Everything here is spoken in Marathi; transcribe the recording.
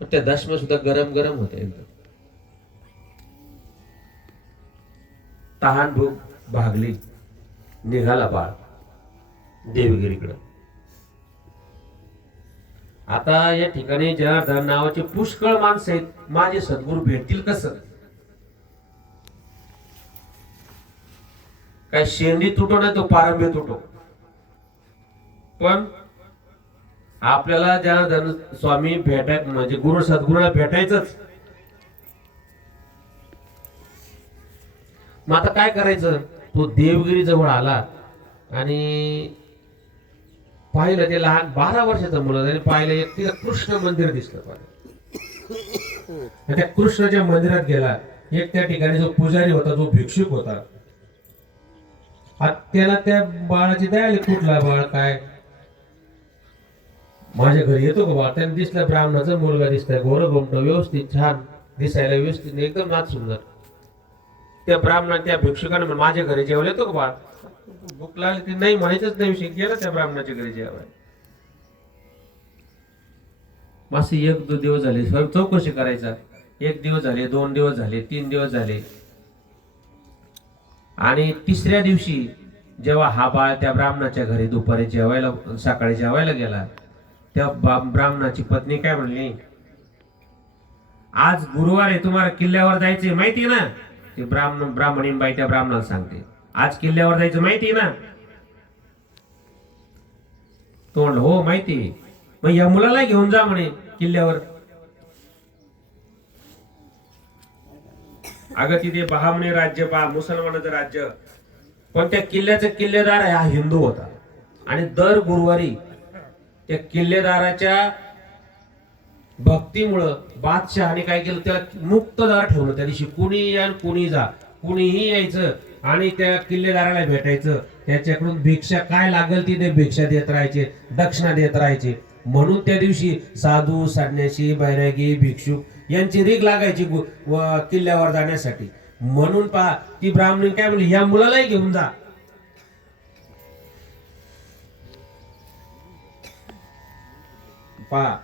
त्या दशम्या सुद्धा गरम गरम होत्या एकदम. तहान भूक भागली, निघाला बाळ देवगिरीकडं. आता या ठिकाणी जनार्दन नावाचे पुष्कळ माणसं आहेत. माझे सद्गुरू भेटतील कसं? काय शेंडी तुटो ना तो पारंबे तुटो, पण आपल्याला जनार्दन स्वामी भेटाय म्हणजे गुरु सद्गुरूला भेटायचंच. मग आता काय करायचं? तो देवगिरी जवळ आला आणि पाहिलं ते लहान 12 वर्षाचं मुलं आणि पाहिलं एक तिथं कृष्ण मंदिर दिसलं. त्या कृष्णाच्या मंदिरात गेला. एक त्या ठिकाणी जो पुजारी होता, जो भिक्षुक होता, त्याला त्या बाळाची दया, कुठला बाळ, काय माझ्या घरी येतो का बाळ? त्याने दिसलं ब्राह्मणाचा मुलगा दिसतोय, गोर गोमट, व्यवस्थित, छान दिसायला, व्यवस्थित, एकदम नाच सुंदर. त्या ब्राह्मणाने त्या भिक्षुकाने माझ्या घरी जेवले येतो का बाळ? भूक लागली ती नाही म्हणायचंच नाही विषय. गेला त्या ब्राह्मणाच्या घरी जेवायला. मासे 1-2 दिवस झाले चौकशी करायचा. 1 दिवस झाले, 2 दिवस झाले, 3 दिवस झाले, आणि 3ऱ्या दिवशी जेव्हा हा बाळ त्या ब्राह्मणाच्या घरी दुपारी जेवायला, सकाळी जेवायला गेला, त्या ब्राह्मणाची पत्नी काय म्हणली, आज गुरुवार आहे, तुम्हाला किल्ल्यावर जायचे माहिती ना? ते ब्राह्मणीन बाई त्या ब्राह्मणाला सांगते, आज किल्ल्यावर जायचं माहिती ना? तो म्हणलं हो माहिती. मग या मुलाला घेऊन जा म्हणे किल्ल्यावर. अगं तिथे बहामणी राज्य, मुसलमानाचं राज्य, पण त्या किल्ल्याचा किल्लेदार हा हिंदू होता. आणि दर गुरुवारी त्या किल्लेदाराच्या भक्तीमुळं बादशहाने काय केलं, त्याला मुक्तदार ठेवलं. त्या दिवशी कुणी या कुणी जा, कुणीही यायचं आणि त्या किल्लेदाराला भेटायचं. त्याच्याकडून भिक्षा काय लागेल ती भिक्षा देत राहायचे, दक्षिणा देत राहायचे. म्हणून त्या दिवशी साधू, संन्यासी, बैरागी, भिक्षुक यांची रीग लागायची किल्ल्यावर जाण्यासाठी. म्हणून पहा, ती ब्राह्मणी काय म्हणली, या मुलालाही घेऊन जा. पहा